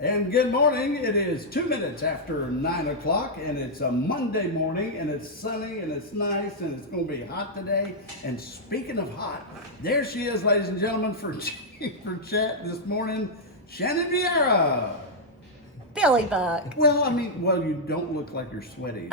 And good morning. It is 2 minutes after 9 o'clock, and it's a Monday morning, and it's sunny, and it's nice, and it's going to be hot today. And speaking of hot, there she is, ladies and gentlemen, for chat this morning, Shannon Vieira. Billy Buck. Well, you don't look like you're sweaty.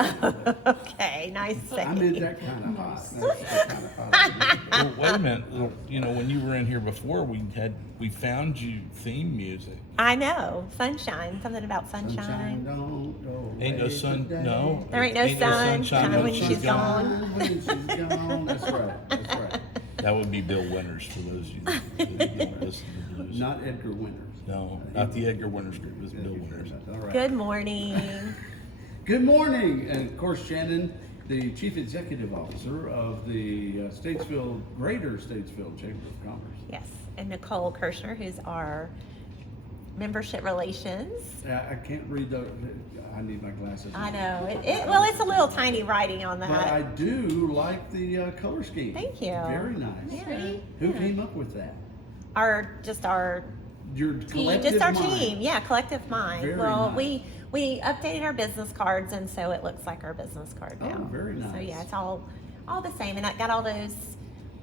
Okay, nice save. I mean, that kind of hot. That's kind of hot. Well, wait a minute. Well, when you were in here before, we found you theme music. I know. Sunshine. Something about Sunshine sunshine. don't go Ain't no away sun. today. No. There ain't no sunshine when she's gone. When she's gone. That's right. That's right. That would be Bill Winters for those of you that don't listen to blues. Not Edgar Winters. No, not the Edgar Winters group. It was Bill Winters. All right. Good morning. Good morning, and of course, Shannon, the Chief Executive Officer of the Greater Statesville Chamber of Commerce. Yes, and Nicole Kirshner, who's our membership relations. I can't read I need my glasses. I know. Well, it's a little tiny writing on But I that. do like the color scheme. Thank you. Very nice. Very. Who came up with that? Our Your team, collective just our mind. team. Yeah, collective mind. Very Well, nice. we updated our business cards, and so it looks like our business card now. Oh, very nice. So yeah, it's all the same, and I got all those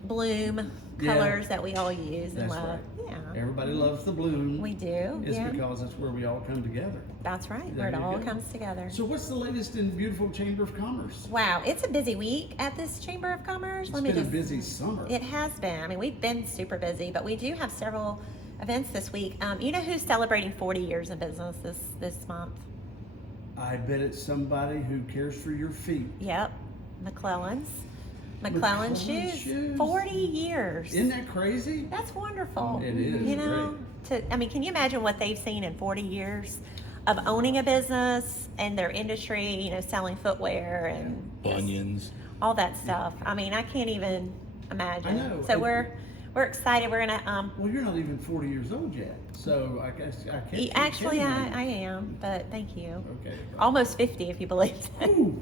bloom Yeah. colors that we all use and That's love. right. Yeah, Everybody loves the bloom. we do. It's Yeah, because that's where we all come together. that's right. There Where it you all go. comes together. So what's the latest in beautiful Chamber of Commerce? Wow, it's a busy week at this Chamber of Commerce. It's been a busy summer. It has been. I mean, we've been super busy, but we do have several events this week. You know who's celebrating 40 years in business this month? I bet it's somebody who cares for your feet. Yep, McClellan's. McClellan Shoes. Shoes. 40 years. Isn't that crazy? That's wonderful. It is You know, can you imagine what they've seen in 40 years of owning a business and their industry, selling footwear and Bunions. all that stuff. I mean, I can't even imagine. I know. So we're excited. We're gonna Well, you're not even 40 years old yet, so I guess I can't. keep actually kidding you. I am, but thank you. Okay. Almost 50 if you believe that. Ooh.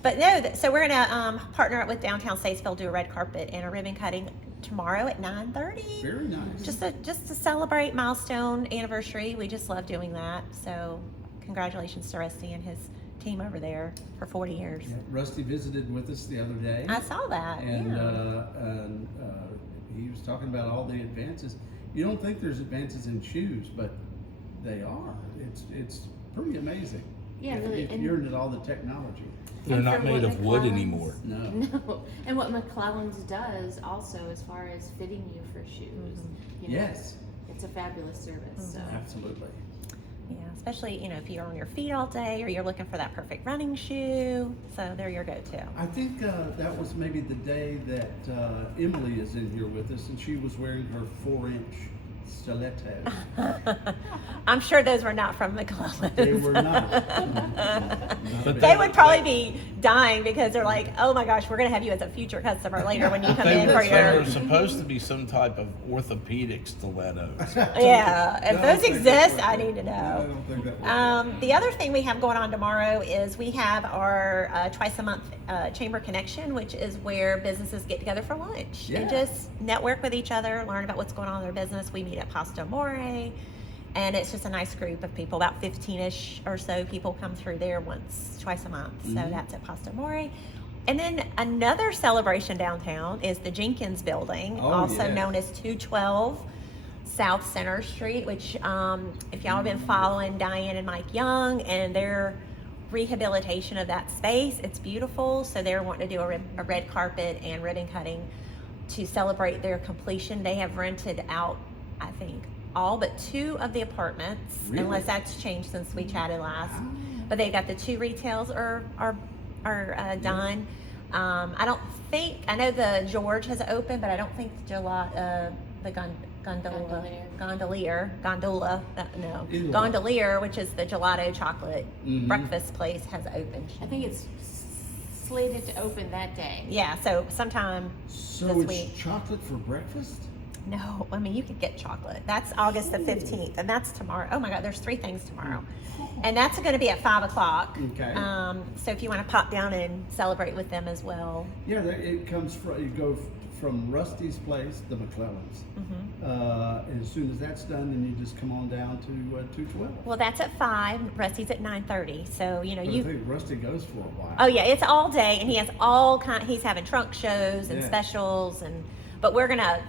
But no, so we're gonna partner up with Downtown Statesville, do a red carpet and a ribbon cutting tomorrow at 9:30. Very nice. Just to celebrate milestone anniversary. We just love doing that. So congratulations to Rusty and his team over there for 40 years. Yeah, Rusty visited with us the other day. I saw that. And, yeah. he was talking about all the advances. You don't think there's advances in shoes, but they are. It's pretty amazing. Yeah, if, really. If you're into all the technology. They're And not for made what of wood McClellan's- anymore. No. No, and what McClellan's does also, as far as fitting you for shoes, you know, Yes, it's a fabulous service. So absolutely. Yeah, especially if you're on your feet all day or you're looking for that perfect running shoe. So they're your go-to. I think that was maybe the day that Emily is in here with us, and she was wearing her 4-inch stilettos. I'm sure those were not from McClellan's. They were not. But They would probably be dying because they're like, oh my gosh, we're going to have you as a future customer later when you come in for They your. were supposed to be some type of orthopedic stilettos. Yeah, if No, I those don't think exist, that I would- need to I know. don't think that would. The other thing we have going on tomorrow is we have our twice a month Chamber Connection, which is where businesses get together for lunch and Yeah. just network with each other, learn about what's going on in their business. We meet at Pasta More, and it's just a nice group of people. About 15-ish or so people come through there twice a month. So that's at Pasta More. And then another celebration downtown is the Jenkins Building, Oh, also yes. known as 212 South Center Street, which if y'all have been following Diane and Mike Young and their rehabilitation of that space, it's beautiful. So they're wanting to do a red carpet and ribbon cutting to celebrate their completion. They have rented out, I think, all but 2 of the apartments, Really? unless that's changed since we chatted last. But they got the 2 retails are done. I know the George has opened, but I don't think the Gondolier, which is the gelato chocolate breakfast place, has opened. I think it's slated to open that day. Yeah, so sometime So this it's week. chocolate for breakfast? No, I mean, you could get chocolate. That's August the 15th, and that's tomorrow. Oh my God, there's 3 things tomorrow. And that's going to be at 5 o'clock. Okay. So if you want to pop down and celebrate with them as well. Yeah, it comes from, you go from Rusty's place, the McClellans. And as soon as that's done, then you just come on down to 212. Well, that's at 5. Rusty's at 9:30. So you know But I you. think Rusty goes for a while. Oh yeah, it's all day, and he has all kind. He's having trunk shows and Yeah. specials, but we're gonna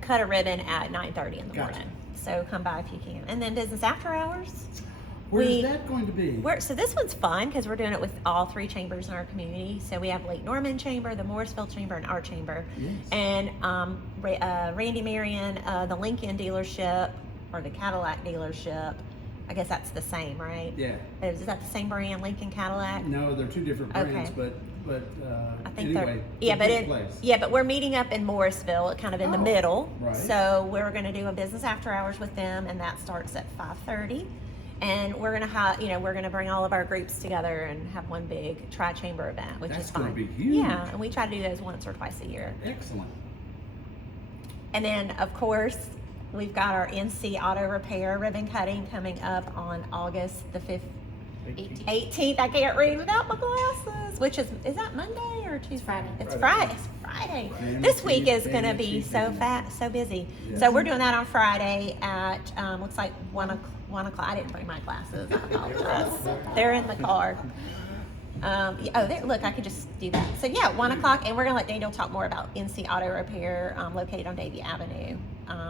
cut a ribbon at 9:30 in the Gotcha. morning. So come by if you can. And then business after hours. Where's we- that going to be? So this one's fun because we're doing it with all 3 chambers in our community. So we have Lake Norman Chamber, the Morrisville Chamber, and our chamber. Yes. And Randy Marion, the Lincoln dealership or the Cadillac dealership. I guess that's the same, right? Yeah. Is that the same brand, Lincoln Cadillac? No, they're 2 different brands, Okay. but I think anyway, yeah, but big place. but we're meeting up in Morrisville, kind of in the Oh, middle. right. So we're going to do a business after hours with them, and that starts at 5:30. And we're going to we're going to bring all of our groups together and have one big tri-chamber event, which That's is fun. gonna be huge. Yeah, and we try to do those once or twice a year. Excellent. And then, of course, we've got our NC Auto Repair ribbon cutting coming up on August the 18th. I can't read without my glasses. Which is that Monday or Tuesday? Friday. It's Friday. It's Friday. Damn This it, week Chief. is going to Damn it, be Chief. so fast, so busy. Yes. So we're doing that on Friday at looks like 1 o'clock. I didn't bring my glasses. I apologize. They're in the car. Look, I could just do that. So yeah, 1 o'clock, and we're gonna let Daniel talk more about NC Auto Repair, located on Davie Avenue,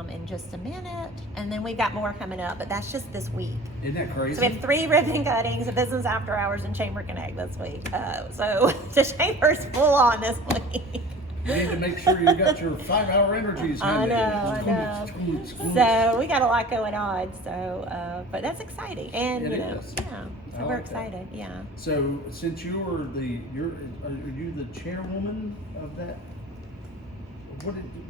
in just a minute. And then we've got more coming up, but that's just this week. Isn't that crazy? So we have 3 ribbon cuttings, a business after hours, and Chamber Connect this week. So the chamber's full on this week. You need to make sure you got your 5-hour energies. I handy. know. So we got a lot going on. So, but that's exciting, and It you know, is. yeah. I So we're like that. excited. Yeah. So since are you the chairwoman of that?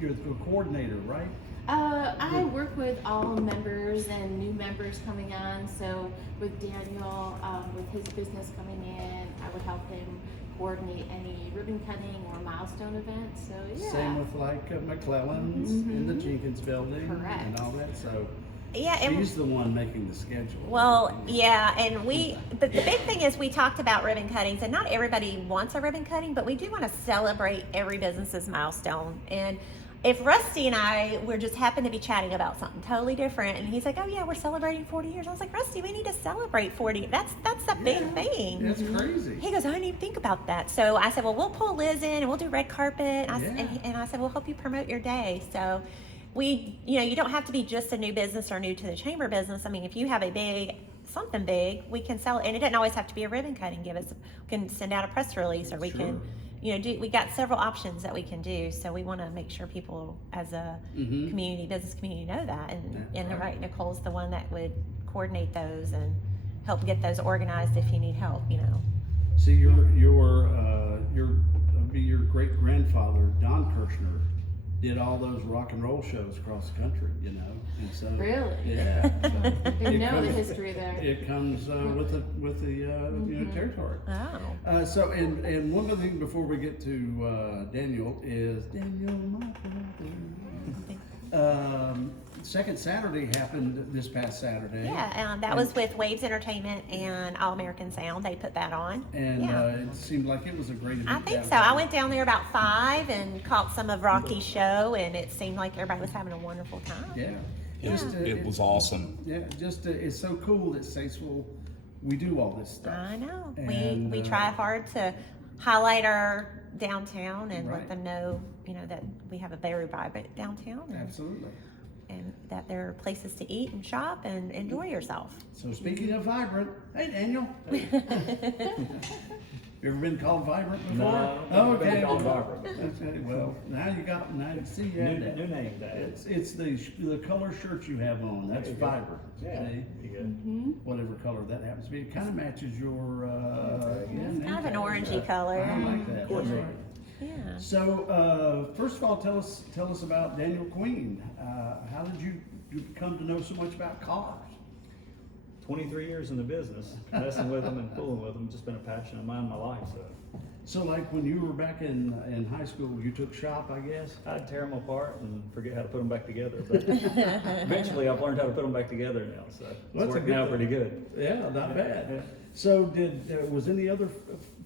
You're the coordinator, right? I work with all members and new members coming on. So with Daniel, with his business coming in, I would help him coordinate any ribbon cutting or milestone events. So yeah. Same with like McClellan's in the Jenkins building Correct. and all that. So Yeah, and she's the one making the schedule. well, yeah, and the big thing is we talked about ribbon cuttings, and not everybody wants a ribbon cutting, but we do want to celebrate every business's milestone. And if Rusty and I were just happened to be chatting about something totally different, and he's like, "Oh yeah, we're celebrating 40 years," I was like, "Rusty, we need to celebrate 40. That's a big thing." That's crazy. He goes, "I didn't even think about that." So I said, "Well, we'll pull Liz in and we'll do red carpet." And I said, "We'll help you promote your day." So you don't have to be just a new business or new to the chamber business. I mean, if you have something big, we can sell it. And it doesn't always have to be a ribbon cutting. We can send out a press release, or we can, we got several options that we can do. So we want to make sure people as a business community know that. And the right Nicole's the one that would coordinate those and help get those organized if you need help, See, your great grandfather Don Kirshner did all those rock and roll shows across the country, and so Really? yeah. So Didn't it know the comes- history there. It comes with the territory. Oh. So and one other thing before we get to Daniel is Daniel, my brother. Second Saturday happened this past Saturday. Yeah, that was with Waves Entertainment and All American Sound. They put that on. And yeah. It seemed like it was a great event. I think so. I went down there about 5 and caught some of Rocky's show, and it seemed like everybody was having a wonderful time. Yeah. It was awesome. Yeah, it's so cool that Statesville, we do all this stuff. I know. And, we try hard to highlight our downtown and Right. let them know, that we have a very vibrant downtown, Absolutely. and that there are places to eat and shop and enjoy yourself. So speaking of vibrant, hey Daniel. You ever been called vibrant before? No, Oh, never been okay. called vibrant. Okay, well, now you see you have that. New name, Dad. It's the color shirt you have on. That's There you go. vibrant. Yeah. See? You good? Whatever color that happens to be. It kind of matches your. It's name kind of an tag. orangey color. I like that. Coordinated. Yeah. So, first of all, tell us about Daniel Queen. How did you come to know so much about cars? 23 years in the business, messing with them and fooling with them. Just been a passion of mine in my life. So like when you were back in high school, you took shop, I guess? I'd tear them apart and forget how to put them back together. But eventually I've learned how to put them back together now. So it's Well, that's a working good out thing. pretty good. Yeah, not bad. Yeah. So was any other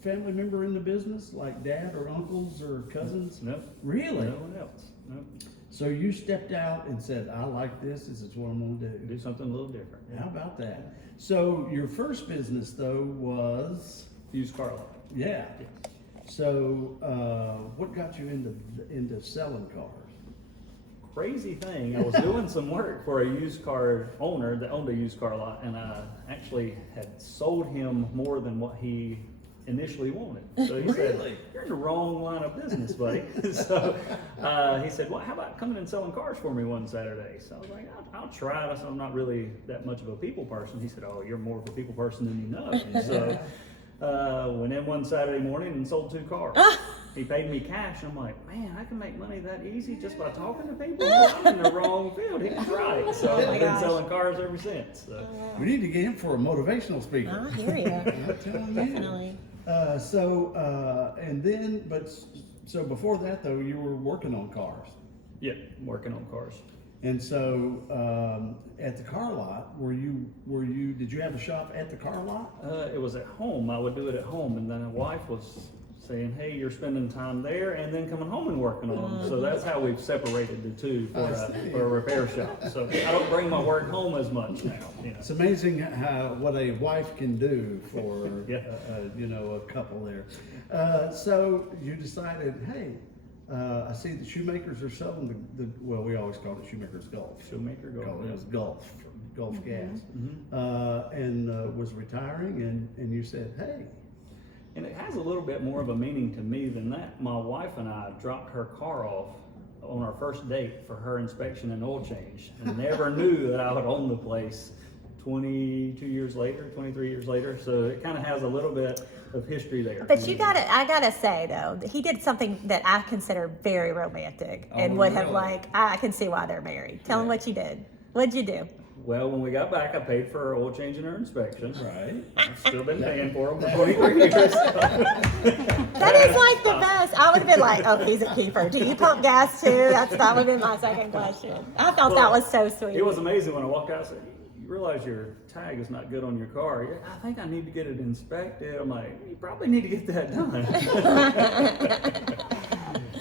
family member in the business, like dad or uncles or cousins? Nope. Really? No one else. Nope. So you stepped out and said, I like this is what I'm gonna do. Do something a little different. How about that? So your first business though was, Used car lot. yeah. So what got you into selling cars? Crazy thing, I was doing some work for a used car owner that owned a used car lot, and I actually had sold him more than what he initially wanted. So he said, Really? "You're in the wrong line of business, buddy." So he said, "Well, how about coming and selling cars for me one Saturday?" So I was like, "I'll try it. I said, I'm not really that much of a people person." He said, "Oh, you're more of a people person than you know." And so went in one Saturday morning and sold 2 cars. He paid me cash, and I'm like, man, I can make money that easy just by talking to people. I'm in the wrong field. He was right. So Oh my I've been gosh. selling cars ever since. So. We need to get him for a motivational speaker. I hear you. I'm telling you. Definitely. So before that though, you were working on cars. Yeah, working on cars. And so at the car lot, did you have a shop at the car lot? It was at home. I would do it at home, and then my wife was saying, "Hey, you're spending time there, and then coming home and working on them." So that's how we've separated the two for a repair shop. So I don't bring my work home as much now. You know. It's amazing what a wife can do for Yeah. a couple there. So you decided, hey, I see the Shoemakers are selling well, we always called it Shoemakers Gulf. Shoemaker Gulf, Called it yeah. was Gulf Gas, Mm-hmm. and was retiring, and you said, hey. And it has a little bit more of a meaning to me than that. My wife and I dropped her car off on our first date for her inspection and oil change, and never knew that I would own the place 22 years later, 23 years later. So it kind of has a little bit of history there. But I gotta say though, he did something that I consider very romantic and would have really? I can see why they're married. Tell him what you did. What'd you do? Well, when we got back, I paid for her oil change and her inspection. Right. I've still been paying for them for 23 years. That is like the best. I would have been like, oh, he's a keeper. Do you pump gas too? That would have been my second question. I thought that was so sweet. It was amazing when I walked out. I said, "You realize your tag is not good on your car?" "Yeah, I think I need to get it inspected." I'm like, "You probably need to get that done."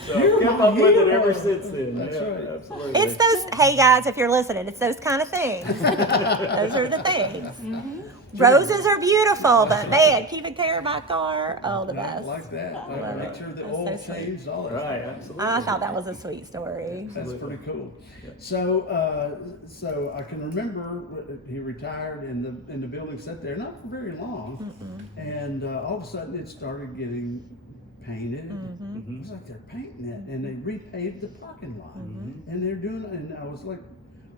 So You're I've kept my up with it ever hero. since then. That's Yeah, right. absolutely. It's those, hey guys, if you're listening, it's those kind of things. Those are the things. Roses are beautiful, but man, keeping care of my car, oh, the best. Like that. I love Make it. sure the That's oil so sweet. changed, all that. Right, absolutely. I thought that was a sweet story. That's Absolutely. pretty cool. Yeah. So I can remember he retired and the building sat there not for very long, and all of a sudden it started getting painted. It was like they're painting it, and they repaved the parking lot, and they're doing. And I was like,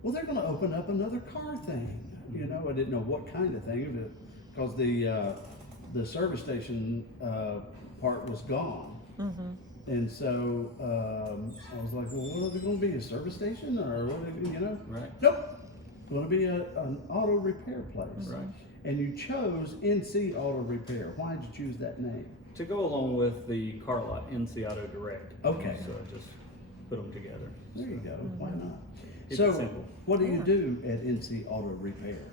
well, they're going to open up another car thing. You know, I didn't know what kind of thing, because the service station part was gone. And so I was like, well, what are they going to be, a service station or what? Right. Nope, going to be an auto repair place. Right. And you chose NC Auto Repair. Why did you choose that name? To go along with the car lot, NC Auto Direct. Okay. So I just put them together. There you go. Why not? It's So, simple. what do you do at NC Auto Repair?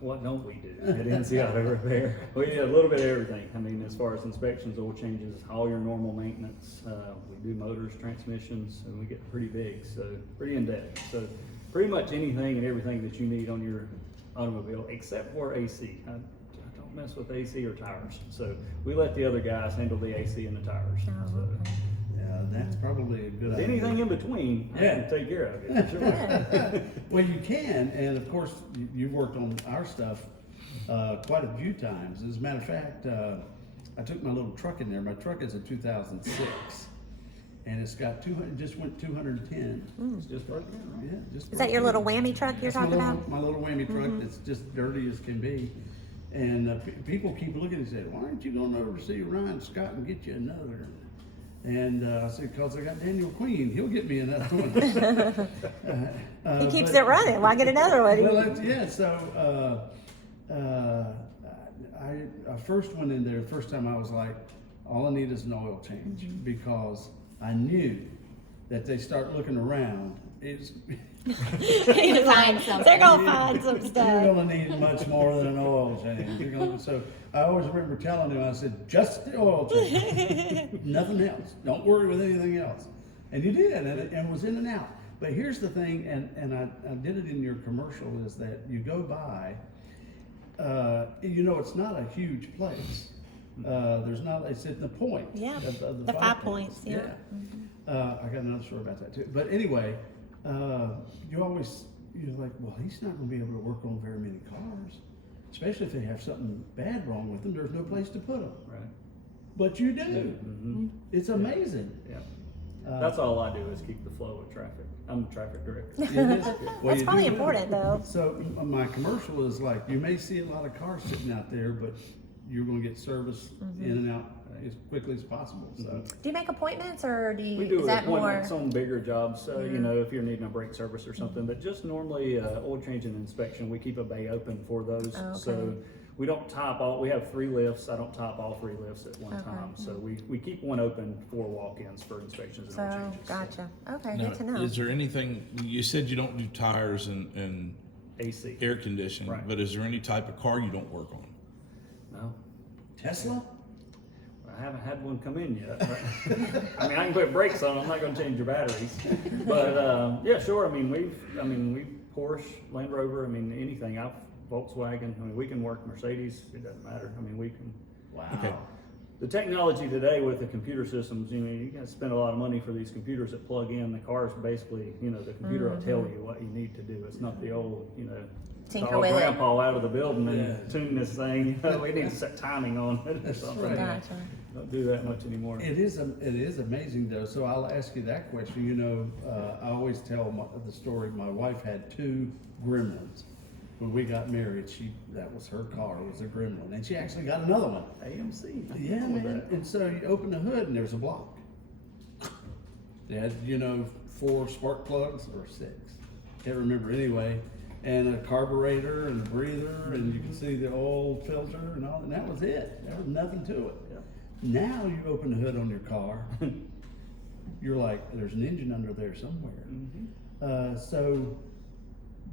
What don't we do at NC Auto Repair? We do a little bit of everything. I mean, as far as inspections, oil changes, all your normal maintenance. We do motors, transmissions, and we get pretty big, so pretty in-depth. So pretty much anything and everything that you need on your automobile, except for AC. I don't mess with AC or tires. So we let the other guys handle the AC and the tires. So Yeah, that's probably a good idea. anything in between, I Yeah. can take care of it, for sure. Well, you can, and of course, you've worked on our stuff quite a few times. As a matter of fact, I took my little truck in there. My truck is a 2006, and it's got 200. Just went 210. It's just working out, right? Yeah, just. Is that your little whammy truck you're That's my talking little, about? my little whammy truck that's just dirty as can be. And people keep looking and say, why aren't you going over to see Ryan Scott and get you another? And I said, because I got Daniel Queen, he'll get me another one. He keeps it running. Why get another one? Well, yeah. So I first went in there, the first time I was like, all I need is an oil change, because I knew that they start looking around, it's, They're find something. gonna find some you're stuff. gonna need much more than an oil change. So I always remember telling him, I said, just the oil change, nothing else. Don't worry with anything else. And you did, and it was in and out. But here's the thing, and I did it in your commercial, is that you go by, you know, it's not a huge place. There's not, it's at the point. Yeah, of the 5 points, yeah. I got another story about that too. But anyway, you're like, well, he's not gonna be able to work on very many cars, especially if they have something bad wrong with them. There's no place to put them. Right. But you do. Mm-hmm. It's amazing. Yeah. That's all I do is keep the flow of traffic. I'm the traffic director. It is. Well, That's you probably do. important though. So my commercial is like, you may see a lot of cars sitting out there, but you're gonna get service in and out as quickly as possible, so. Do you make appointments or do you, We do is that more? appointments on bigger jobs, you know, if you're needing a brake service or something, but just normally, oil change and inspection, we keep a bay open for those. Oh, okay. So we don't top all, we have 3 lifts, I don't top all 3 lifts at one Okay. time. So we keep one open for walk-ins for inspections and oil So, changes. gotcha. Okay, Now, good to know. is there anything, you said you don't do tires and AC. air conditioning, Right. but is there any type of car you don't work on? No, Tesla? I haven't had one come in yet. But I mean, I can put brakes on. I'm not going to change your batteries. But yeah, sure. I mean, we Porsche, Land Rover. I mean, anything. Volkswagen. I mean, we can work Mercedes. It doesn't matter. I mean, we can. Wow. Okay. The technology today with the computer systems, you know, you got to spend a lot of money for these computers that plug in. The cars basically, you know, the computer will tell you what you need to do. It's not the old, you know, Tinker call with it. grandpa out of the building and Yeah. tune this thing. You know, we need to set timing on it or something. right. Gotcha. Don't do that much anymore. It is amazing though, so I'll ask you that question. You know, I always tell the story, my wife had 2 Gremlins. When we got married, that was her car, was a Gremlin, and she actually got another one. AMC. Yeah, man. And so you open the hood and there's a block. They had, you know, 4 spark plugs or 6. Can't remember anyway. And a carburetor and a breather, and you can see the oil filter and all, and that was it. There was nothing to it. Yeah. Now you open the hood on your car, you're like, there's an engine under there somewhere. So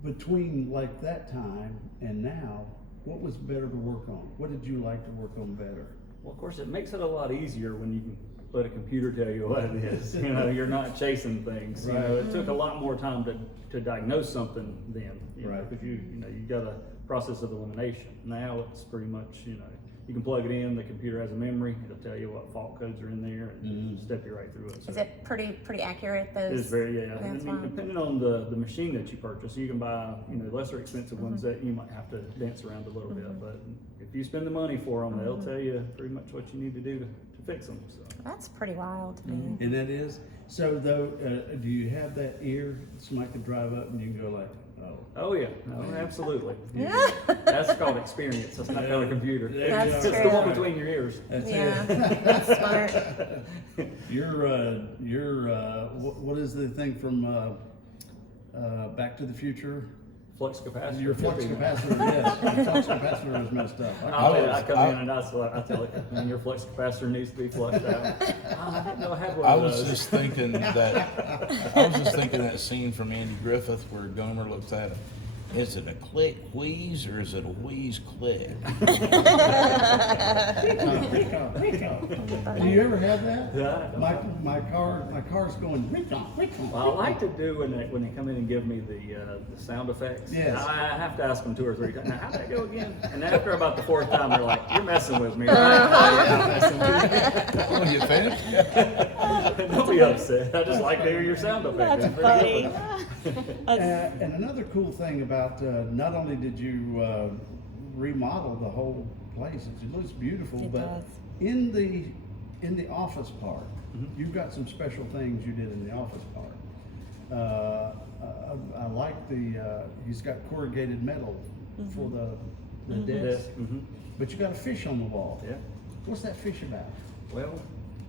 between like that time and now, what was better to work on? What did you like to work on better? Well, of course, it makes it a lot easier when you can let a computer tell you what it is. You know, you're not chasing things. You know, it took a lot more time to diagnose something then. Right. Because you got a process of elimination. Now it's pretty much, you know, you can plug it in. The computer has a memory. It'll tell you what fault codes are in there and step you right through it. So Is it pretty accurate? Those. it's very, yeah. That's And fine. depending on the machine that you purchase, you can buy, you know, lesser expensive ones that you might have to dance around a little bit. But if you spend the money for them, they'll tell you pretty much what you need to do to fix them. So. That's pretty wild to me. And that is, so though, do you have that ear? Somebody could drive up and you can go like, oh. Oh yeah, no, absolutely. Yeah. That's called experience. That's not called a computer. That's It's true. the one between your ears. That's Yeah, it. that's smart. What is the thing from Back to the Future? Flux capacitor. Your flux capacitor, yes. Your flux capacitor is messed up. I come in and I tell it, man, your flux capacitor needs to be flushed out. I didn't know I had one I of was those. just thinking that scene from Andy Griffith where Gomer looks at him. Is it a click wheeze or is it a wheeze click? Do you ever have that? Yeah. My car's going recon. Well, I like to do when they come in and give me the sound effects. Yes. I have to ask them 2 or 3 times. Now, how'd that go again? And after about the 4th time, they're like, "You're messing with me, right?" I'm messing with Oh, you think? you. Don't be upset. I just like to hear your sound effects. That's It's pretty funny. good. And another cool thing about not only did you remodel the whole place, it looks beautiful, It but does. in the office part, you've got some special things you did in the office part. I like he's got corrugated metal for the desk, but you got a fish on the wall. Yeah. What's that fish about? Well,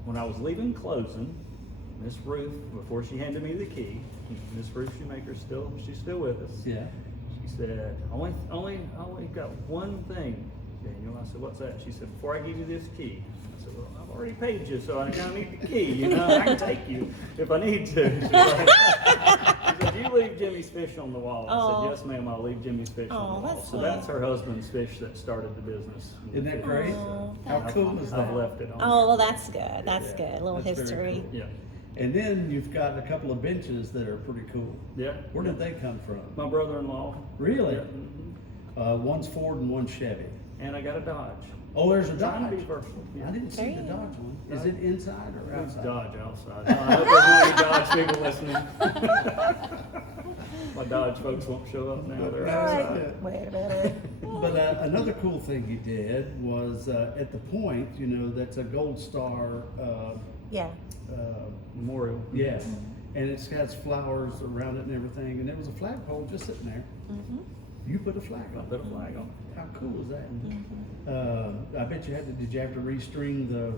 when I was leaving closing, Miss Ruth, before she handed me the key, Miss Ruth Shoemaker she's still with us. Yeah. She She said, I only got one thing, Daniel. I said, what's that? She said, before I give you this key. I said, well, I've already paid you, so I kind of need the key. You know, I can take you if I need to. She's like, she said, you leave Jimmy's fish on the wall. I Oh. said, yes, ma'am, I'll leave Jimmy's fish on the wall. That's So sweet. that's her husband's fish that started the business. Isn't that great? Oh, How I've- cool is that? I've left it on. Oh, well, that's good. That's Yeah. good. A little That's very history. cool. Yeah, And then you've got a couple of benches that are pretty cool. yeah. Where did they come from? My brother-in-law. Really? Yeah, mhm. One's Ford and one's Chevy. And I got a Dodge. Oh, there's a Trying to Dodge. be versatile. Yeah. I didn't see the Very Dodge one. Is it inside or It's outside? Dodge outside. I hope there's any Dodge people listening. My Dodge folks won't show up now. They're outside. Like, wait a minute. But another cool thing he did was at the point, you know, that's a Gold Star. Yeah. Memorial. Yeah, and it's got flowers around it and everything, and there was a flagpole just sitting there. Mm-hmm. You put a flag I on put it. a flag on How cool is that? I bet you had to. Did you have to restring the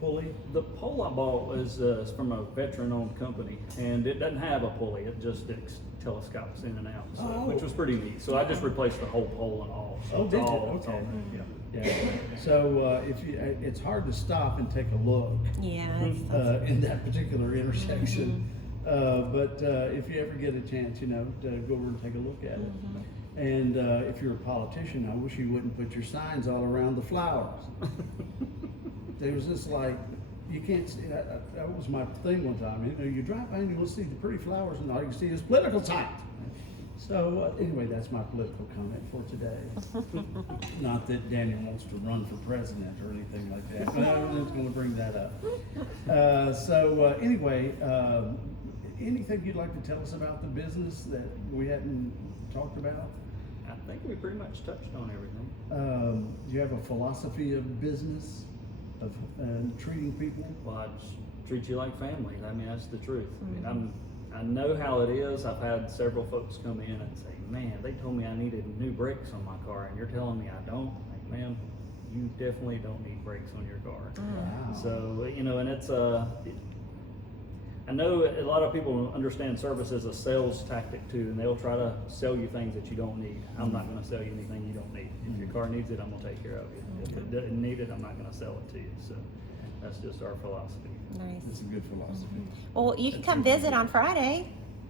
pulley? it. The pole I bought was from a veteran-owned company, and it doesn't have a pulley. It just telescopes in and out, so, which was pretty neat. So I just replaced the whole pole and all. So Oh, it's did you? all- it's all Okay. new, yeah. Yeah. So if you, it's hard to stop and take a look Yeah. It's, in that particular intersection. But if you ever get a chance, you know, to go over and take a look at it. And if you're a politician, I wish you wouldn't put your signs all around the flowers. There was this like, you can't see, that was my thing one time. You know, you drive by and you'll see the pretty flowers and all you can see is political signs. So anyway, that's my political comment for today. Not that Daniel wants to run for president or anything like that, but I was going to bring that up. Anyway, anything you'd like to tell us about the business that we hadn't talked about? I think we pretty much touched on everything. Do you have a philosophy of business, of treating people? Well, I just treat you like family. I mean, that's the truth. I mean, I know how it is. I've had several folks come in and say, man, they told me I needed new brakes on my car, and you're telling me I don't? Like, man, you definitely don't need brakes on your car. Wow. So, you know, and it's I know a lot of people understand service as a sales tactic too, and they'll try to sell you things that you don't need. I'm not going to sell you anything you don't need. If your car needs it, I'm going to take care of you. If it doesn't need it, I'm not going to sell it to you. So that's just our philosophy. nice. It's a good philosophy. Well, you can come visit on Friday.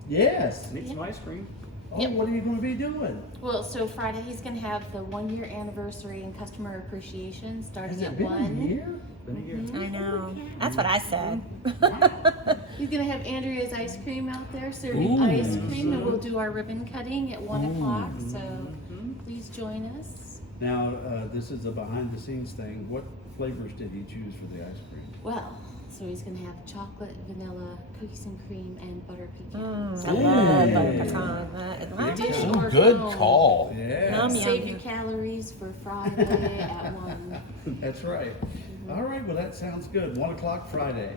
Yes. Need some ice cream? Oh, what are you going to be doing? Well, so Friday he's gonna have the 1 year anniversary and customer appreciation Has starting it at been 1. a year? Been a year. I know. That's what I said. He's gonna have Andrea's ice cream out there serving Ooh. ice cream, and we'll do our ribbon cutting at 1 o'clock. So Mm-hmm. please join us. Now, this is a behind the scenes thing. What flavors did he choose for the ice cream? Well, so he's gonna have chocolate, vanilla, cookies and cream, and butter pecan. I love butter Ooh. pecan. That- Dish Oh, or good foam. call. Yeah. Yum, yum. Save your calories for Friday at 1. That's right. All right, well, that sounds good. 1 o'clock Friday.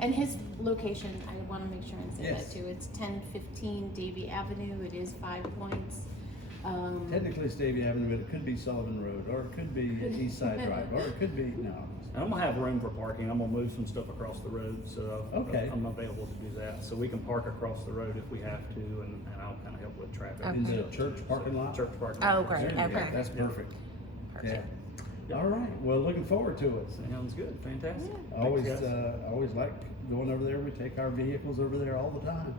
And his location, I want to make sure and say Yes. that too. It's 1015 Davy Avenue. It is 5 Points. Technically it's Davie Avenue, but it could be Sullivan Road, or it could be East Side Drive, or it could be, no. And I'm gonna have room for parking. I'm gonna move some stuff across the road, so Okay. I'm available to do that. So we can park across the road if we have to, and I'll kind of help with traffic. In the church parking lot? Church parking. Oh, lot. great. There you go. Okay. That's perfect. Yeah. Perfect. All right, well, looking forward to it. Sounds good. Fantastic. Always, Thanks, guys. always like going over there. We take our vehicles over there all the time.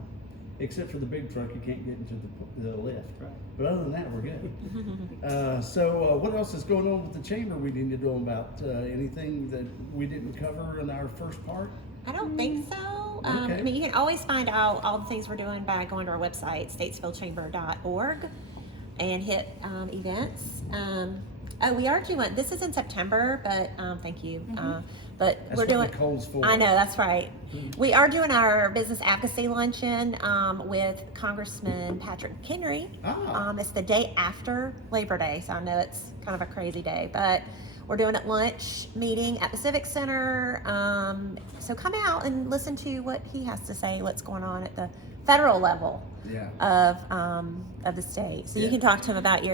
Except for the big truck, you can't get into the lift. Right. But other than that, we're good. So what else is going on with the chamber we need to know about? Anything that we didn't cover in our first part? I don't think so. Okay. I mean, you can always find out all the things we're doing by going to our website, statesvillechamber.org, and hit events. We are doing, this is in September, but thank you. But That's we're what doing. Nicole's for. I know, that's right. We are doing our business advocacy luncheon with Congressman Patrick Henry. Ah. It's the day after Labor Day, so I know it's kind of a crazy day, but we're doing a lunch meeting at the Civic Center. So come out and listen to what he has to say, what's going on at the federal level Yeah. of the state. So Yeah. you can talk to him about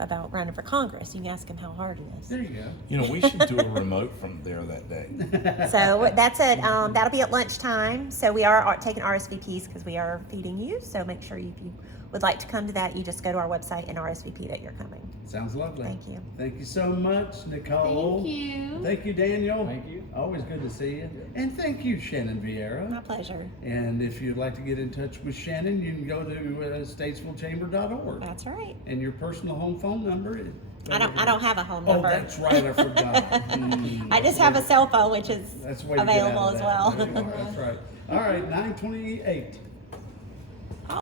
about running for Congress. You can ask him how hard it is. There you go. You know, we should do a remote from there that day. So that's it. That'll be at lunchtime. So we are taking RSVPs because we are feeding you. So make sure if you would like to come to that, you just go to our website and RSVP that you're coming. Sounds lovely. Thank you. Thank you so much, Nicole. Thank you. Thank you, Daniel. Thank you. Always good to see you. And thank you, Shannon My Vieira. pleasure. And if you'd like to get in touch with Shannon, you can go to statesvillechamber.org. That's right. And your personal home phone number is. I don't have a home Oh, number. that's right. I forgot. I just have a cell phone, which is That's the way to get out available of as that. well. There you are, that's right. All right, 9:28.